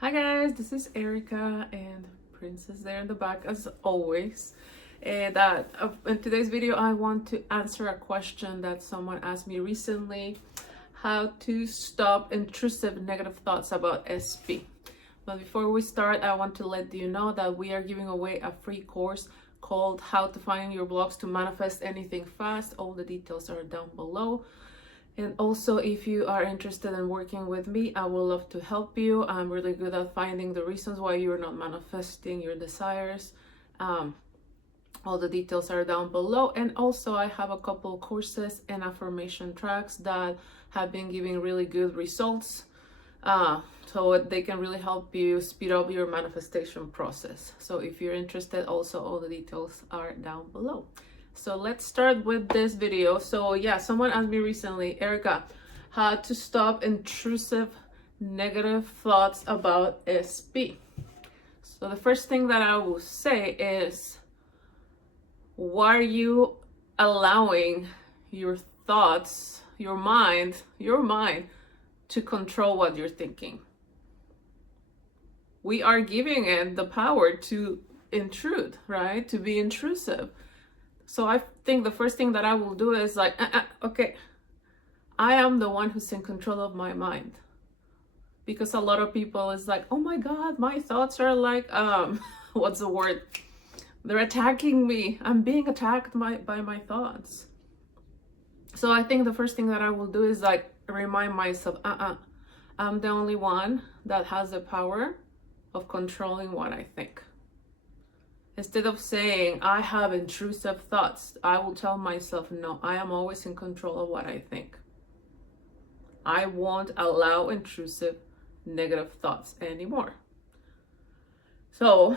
Hi guys, this is Erika and Princess there in the back as always. And in today's video, I want to answer a question that someone asked me recently: how to stop intrusive negative thoughts about SP. But before we start, I want to let you know that we are giving away a free course called How to Find Your Blocks to Manifest Anything Fast. All the details are down below. And also, if you are interested in working with me, I would love to help you. I'm really good at finding the reasons why you're not manifesting your desires. All the details are down below. And also, I have a couple courses and affirmation tracks that have been giving really good results. So they can really help you speed up your manifestation process. So if you're interested, also all the details are down below. So let's start with this video. So yeah, someone asked me recently, Erika, how to stop intrusive negative thoughts about SP. So the first thing that I will say is, why are you allowing your thoughts, your mind to control what you're thinking? We are giving it the power to intrude, right? To be intrusive. So I think the first thing that I will do is like, okay, I am the one who's in control of my mind. Because a lot of people is like, oh my God, my thoughts are like, what's the word? They're attacking me. I'm being attacked by my thoughts. So I think the first thing that I will do is like remind myself, I'm the only one that has the power of controlling what I think. Instead of saying, I have intrusive thoughts, I will tell myself, no, I am always in control of what I think. I won't allow intrusive negative thoughts anymore. So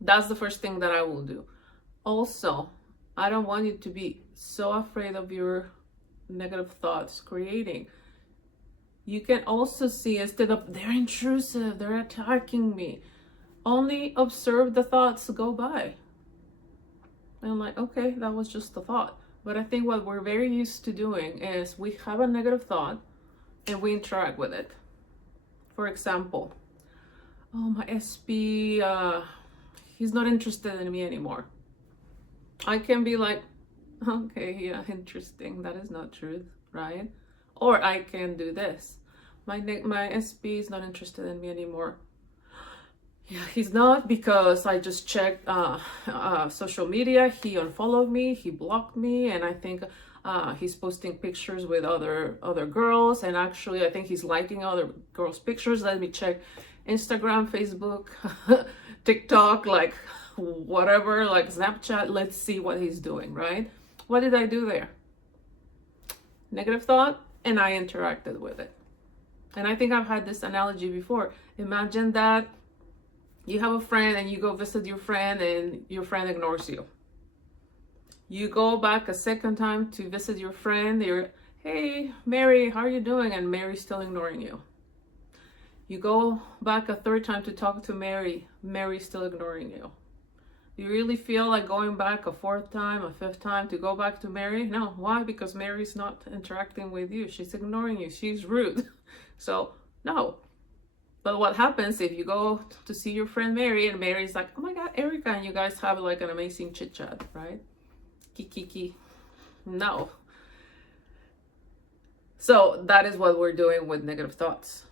that's the first thing that I will do. Also, I don't want you to be so afraid of your negative thoughts creating. You can also see, instead of they're intrusive, they're attacking me, only observe the thoughts go by. And I'm like, okay, that was just a thought. But I think what we're very used to doing is we have a negative thought and we interact with it. For example, oh, my SP, he's not interested in me anymore. I can be like, okay, yeah, interesting. That is not truth, right? Or I can do this. My SP is not interested in me anymore. Yeah, he's not, because I just checked social media. He unfollowed me, he blocked me, and I think he's posting pictures with other girls, and actually I think he's liking other girls' pictures. Let me check Instagram, Facebook, TikTok, like whatever, like Snapchat. Let's see what he's doing, right? What did I do there? Negative thought, and I interacted with it. And I think I've had this analogy before. Imagine that you have a friend and you go visit your friend and your friend ignores you. You go back a second time to visit your friend. You're, hey, Mary, how are you doing? And Mary's still ignoring you. You go back a third time to talk to Mary. Mary's still ignoring you. You really feel like going back a fourth time, a fifth time to go back to Mary? No. Why? Because Mary's not interacting with you. She's ignoring you. She's rude. So, no. But what happens if you go to see your friend Mary and Mary's like, oh my God, Erika, and you guys have like an amazing chit chat, right? Kiki. No. So that is what we're doing with negative thoughts.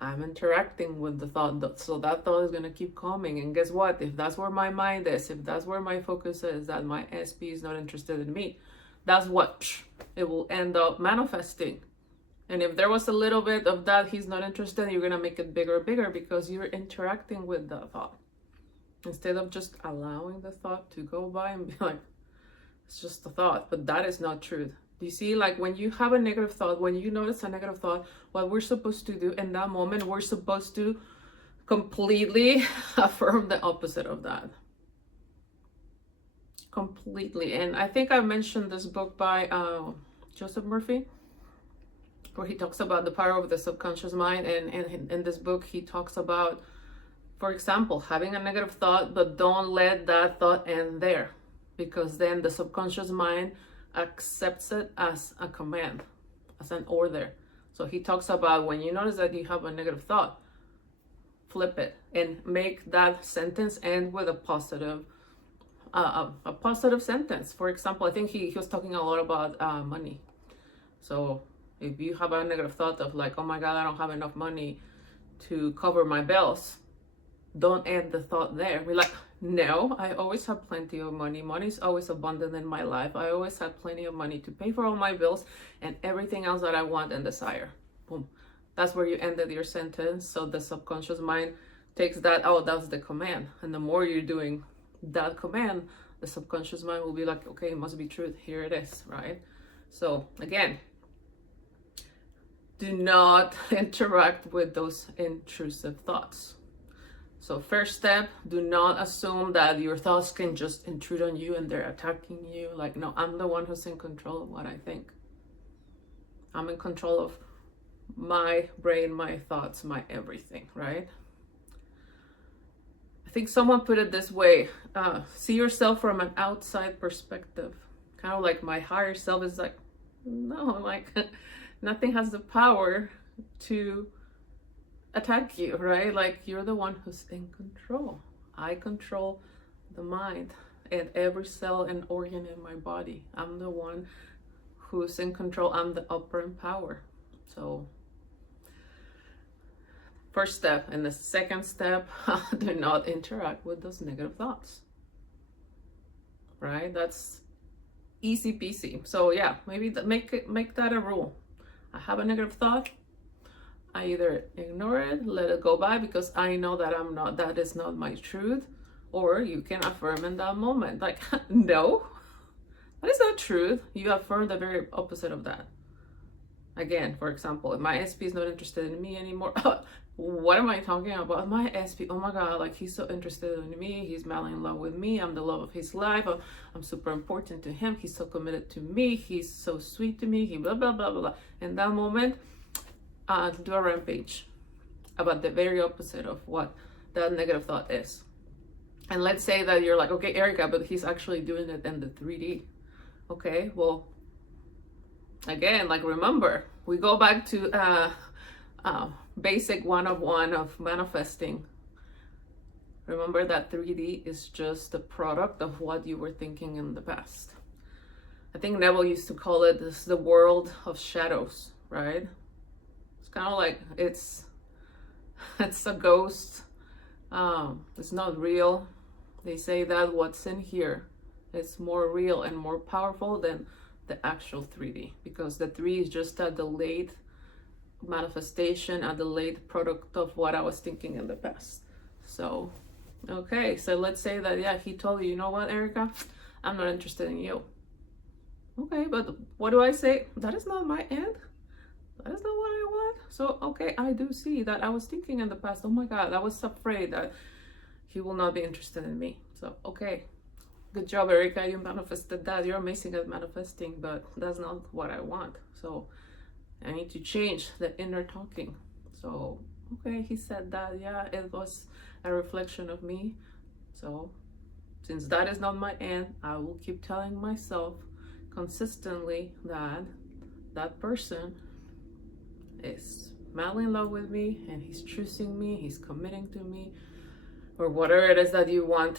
I'm interacting with the thought, so that thought is going to keep coming. And guess what? If that's where my mind is, if that's where my focus is, that my SP is not interested in me, that's what it will end up manifesting. And if there was a little bit of that, he's not interested, you're going to make it bigger and bigger because you're interacting with the thought. Instead of just allowing the thought to go by and be like, it's just a thought. But that is not truth. You see, like when you have a negative thought, when you notice a negative thought, what we're supposed to do in that moment, we're supposed to completely affirm the opposite of that. Completely. And I think I mentioned this book by Joseph Murphy, where he talks about the power of the subconscious mind. And in this book, he talks about, for example, having a negative thought, but don't let that thought end there, because then the subconscious mind accepts it as a command, as an order. So he talks about when you notice that you have a negative thought, flip it and make that sentence end with a positive sentence. For example, I think he was talking a lot about money. So if you have a negative thought of like, oh my God, I don't have enough money to cover my bills, don't end the thought there. Be like, no, I always have plenty of money. Money is always abundant in my life. I always have plenty of money to pay for all my bills and everything else that I want and desire. Boom. That's where you ended your sentence. So the subconscious mind takes that, oh, that's the command. And the more you're doing that command, the subconscious mind will be like, okay, it must be truth. Here it is, right? So again, do not interact with those intrusive thoughts. So first step, do not assume that your thoughts can just intrude on you and they're attacking you. Like, no, I'm the one who's in control of what I think. I'm in control of my brain, my thoughts, my everything, right? I think someone put it this way, see yourself from an outside perspective. Kind of like my higher self is like, no, like nothing has the power to attack you, right? Like you're the one who's in control. I control the mind and every cell and organ in my body. I'm the one who's in control. I'm the operant power. So first step. And the second step, do not interact with those negative thoughts, right? That's easy peasy. So yeah, maybe make that a rule. I have a negative thought, I either ignore it, let it go by because I know that that is not my truth, or you can affirm in that moment, like, no, that is not truth. You affirm the very opposite of that. Again, for example, if my SP is not interested in me anymore, what am I talking about? My SP, oh my God, like he's so interested in me. He's madly in love with me. I'm the love of his life. I'm super important to him. He's so committed to me. He's so sweet to me. He blah, blah, blah, blah, blah. In that moment, do a rampage about the very opposite of what that negative thought is. And let's say that you're like, okay, Erika, but he's actually doing it in the 3D. Okay, well, again, like remember, we go back to basic 101 of manifesting. Remember that 3D is just the product of what you were thinking in the past. I think Neville used to call it this, the world of shadows, right? It's kind of like it's a ghost. It's not real. They say that what's in here is more real and more powerful than the actual 3D, because the 3 is just a delayed manifestation, a delayed product of what I was thinking in the past. So, okay, so let's say that, yeah, he told you, you know what, Erika, I'm not interested in you. Okay, but what do I say? That is not my end. That is not what I want. So, okay, I do see that I was thinking in the past, oh my God, I was afraid that he will not be interested in me. So, okay, good job, Erika, you manifested that. You're amazing at manifesting, but that's not what I want. So I need to change the inner talking. So, okay, he said that, yeah, it was a reflection of me. So since that is not my end, I will keep telling myself consistently that that person is madly in love with me and he's choosing me, he's committing to me, or whatever it is that you want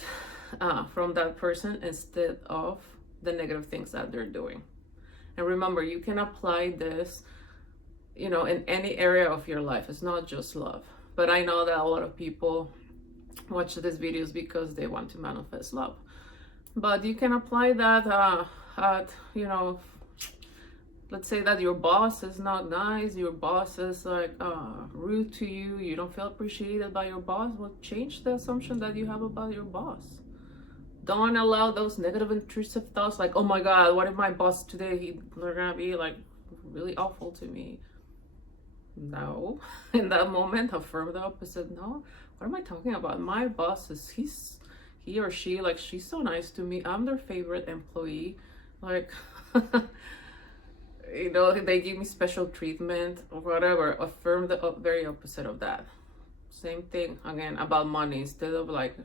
from that person, instead of the negative things that they're doing. And remember, you can apply this, you know, in any area of your life. It's not just love. But I know that a lot of people watch these videos because they want to manifest love. But you can apply that at, you know, let's say that your boss is not nice, your boss is like rude to you, you don't feel appreciated by your boss. Well, change the assumption that you have about your boss. Don't allow those negative intrusive thoughts like, oh my God, what if my boss today, they're gonna be like really awful to me. No, in that moment, affirm the opposite. No, what am I talking about? My boss is, he or she, like, she's so nice to me. I'm their favorite employee. Like, you know, they give me special treatment or whatever. Affirm the very opposite of that. Same thing, again, about money. Instead of like,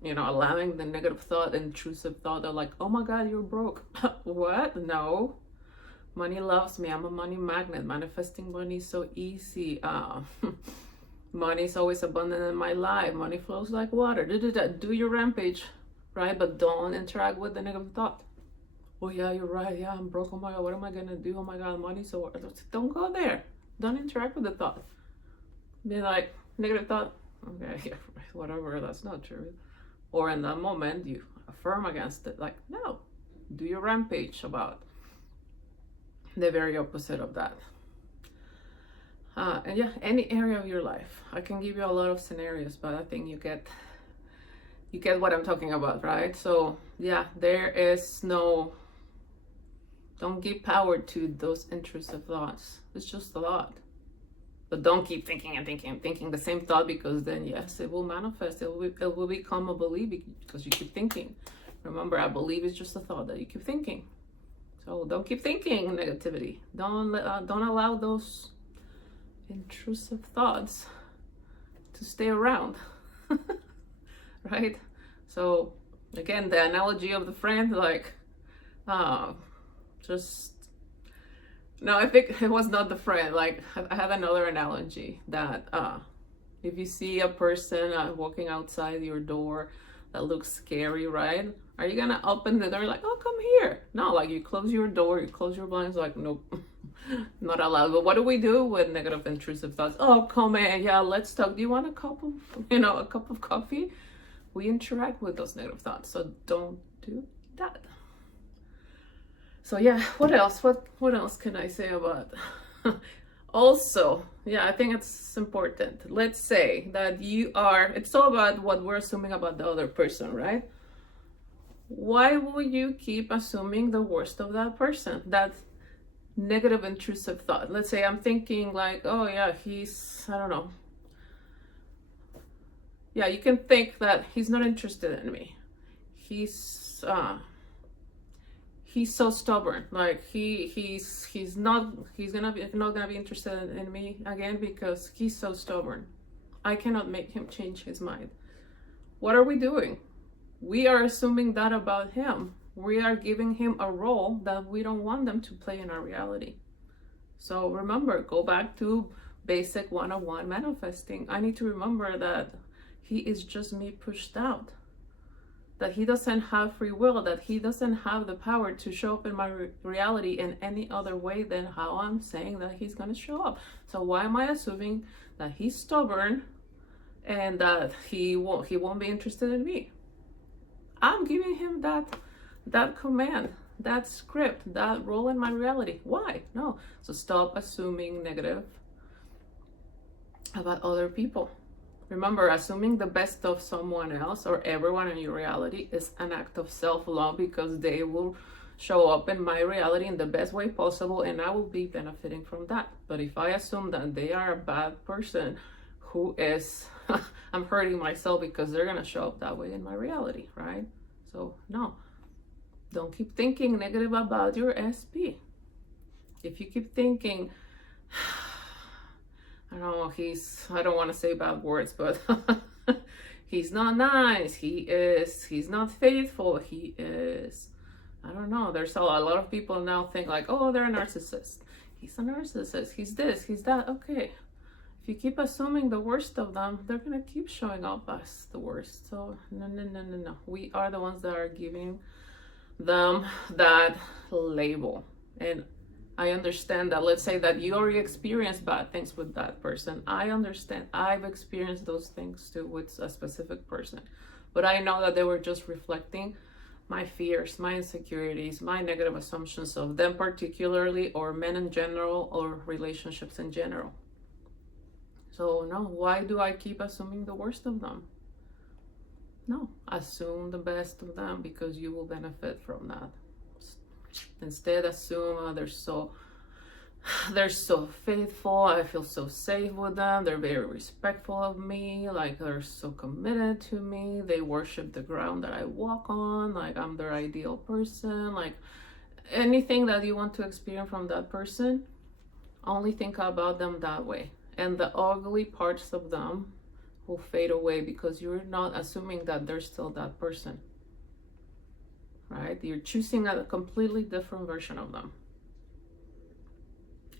you know, allowing the negative thought, intrusive thought of like, oh my God, you're broke. What? No. Money loves me. I'm a money magnet. Manifesting money is so easy. Money is always abundant in my life. Money flows like water. Do your rampage, right? But don't interact with the negative thought. Oh yeah, you're right. Yeah, I'm broke. Oh my God, what am I gonna do? Oh my God, money. So don't go there. Don't interact with the thought. Be like, negative thought. Okay, yeah, whatever. That's not true. Or in that moment, you affirm against it. Like, no, do your rampage about the very opposite of that. And yeah, any area of your life. I can give you a lot of scenarios, but I think you get what I'm talking about, right? So yeah, there is no, don't give power to those intrusive thoughts. It's just a thought. But don't keep thinking and thinking the same thought, because then yes, it will manifest. It will become a belief because you keep thinking. Remember, I believe it's just a thought that you keep thinking. So don't keep thinking negativity. Don't allow those intrusive thoughts to stay around. Right? So again, the analogy of the friend, like no, I think it was not the friend. Like, I have another analogy that if you see a person walking outside your door that looks scary, right? Are you gonna open the door like, oh, come here? No, like, you close your door, you close your blinds, like, nope, not allowed. But what do we do with negative intrusive thoughts? Oh, come in, yeah, let's talk. Do you want a cup of coffee? We interact with those negative thoughts, so don't do that. So yeah, what else? What else can I say about? Also, yeah, I think it's important. Let's say that it's all about what we're assuming about the other person, right? Why will you keep assuming the worst of that person? That negative intrusive thought. Let's say I'm thinking like, oh yeah, I don't know. Yeah, you can think that he's not interested in me. He's so stubborn. Like he's not gonna be interested in me again because he's so stubborn. I cannot make him change his mind. What are we doing? We are assuming that about him. We are giving him a role that we don't want them to play in our reality. So remember, go back to basic 101 manifesting. I need to remember that he is just me pushed out. That he doesn't have free will, that he doesn't have the power to show up in my reality in any other way than how I'm saying that he's going to show up. So why am I assuming that he's stubborn and that he won't be interested in me? I'm giving him that command, that script, that role in my reality. Why? No. So stop assuming negative about other people. Remember, assuming the best of someone else or everyone in your reality is an act of self-love, because they will show up in my reality in the best way possible and I will be benefiting from that. But if I assume that they are a bad person who is, I'm hurting myself because they're going to show up that way in my reality, right? So no, don't keep thinking negative about your SP. If you keep thinking, I don't want to say bad words, but he's not nice, he's not faithful, I don't know, there's a lot of people now think like, oh, they're a narcissist. He's a narcissist, he's this, he's that. Okay, if you keep assuming the worst of them, they're going to keep showing up as the worst. So no. We are the ones that are giving them that label. And I understand that. Let's say that you already experienced bad things with that person. I understand. I've experienced those things too with a specific person. But I know that they were just reflecting my fears, my insecurities, my negative assumptions of them particularly, or men in general, or relationships in general. So no, why do I keep assuming the worst of them? No, assume the best of them because you will benefit from that. Instead, assume they're so faithful, I feel so safe with them, they're very respectful of me, like they're so committed to me, they worship the ground that I walk on, like I'm their ideal person, like anything that you want to experience from that person, only think about them that way. And the ugly parts of them will fade away because you're not assuming that they're still that person. Right? You're choosing a completely different version of them.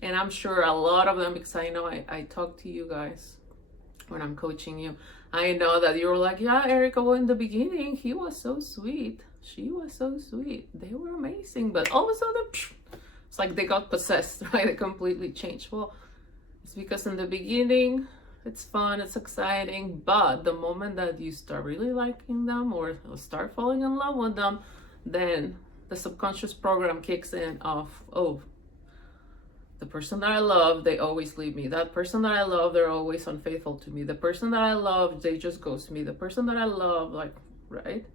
And I'm sure a lot of them, because I know I talk to you guys when I'm coaching you. I know that you're like, yeah, Erika, well, in the beginning, he was so sweet. She was so sweet. They were amazing. But all of a sudden, it's like they got possessed, right? They completely changed. Well, it's because in the beginning, it's fun, it's exciting. But the moment that you start really liking them or start falling in love with them, then the subconscious program kicks in of, oh, the person that I love, they always leave me. That person that I love, they're always unfaithful to me. The person that I love, they just ghost me. The person that I love, like, right?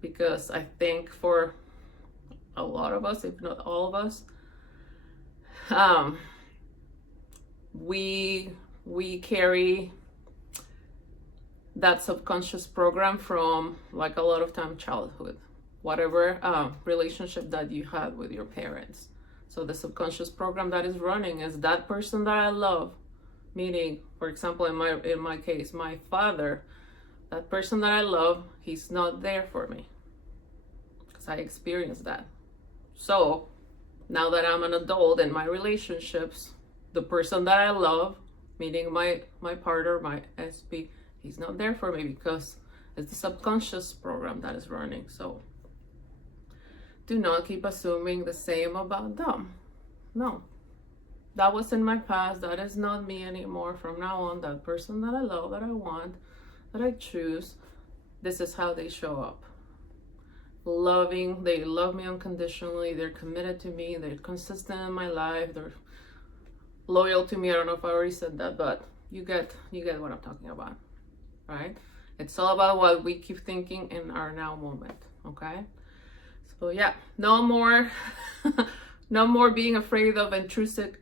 Because I think for a lot of us, if not all of us, we carry that subconscious program from, like, a lot of time childhood, whatever relationship that you had with your parents. So the subconscious program that is running is that person that I love, meaning, for example, in my case, my father, that person that I love, he's not there for me because I experienced that. So now that I'm an adult in my relationships, the person that I love, meaning my partner, my SP, he's not there for me because it's the subconscious program that is running. So do not keep assuming the same about them. No, that was in my past. That is not me anymore. From now on, that person that I love, that I want, that I choose, this is how they show up. Loving, they love me unconditionally. They're committed to me. They're consistent in my life. They're loyal to me. I don't know if I already said that, but you get what I'm talking about, right? It's all about what we keep thinking in our now moment, okay? So yeah, no more being afraid of intrusive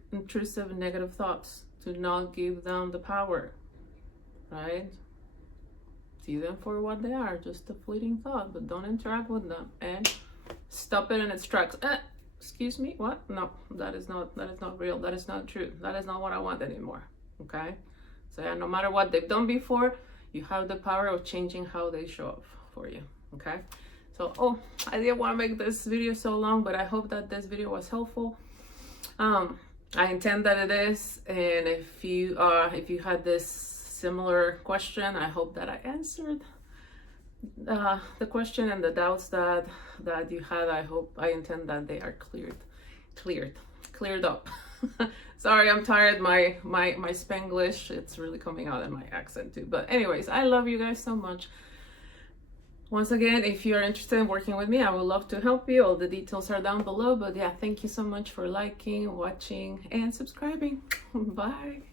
negative thoughts. Do not give them the power, right? See them for what they are, just a fleeting thought, but don't interact with them and stop it in its tracks. Excuse me, what? No, that is not real. That is not true. That is not what I want anymore, okay? So yeah, no matter what they've done before, you have the power of changing how they show up for you, okay? So, I didn't want to make this video so long, but I hope that this video was helpful. I intend that it is, and if you had this similar question, I hope that I answered the question and the doubts that you had. I intend that they are cleared up. Sorry, I'm tired. My Spanglish, it's really coming out in my accent too. But anyways, I love you guys so much. Once again, if you're interested in working with me, I would love to help you. All the details are down below. But yeah, thank you so much for liking, watching, and subscribing. Bye.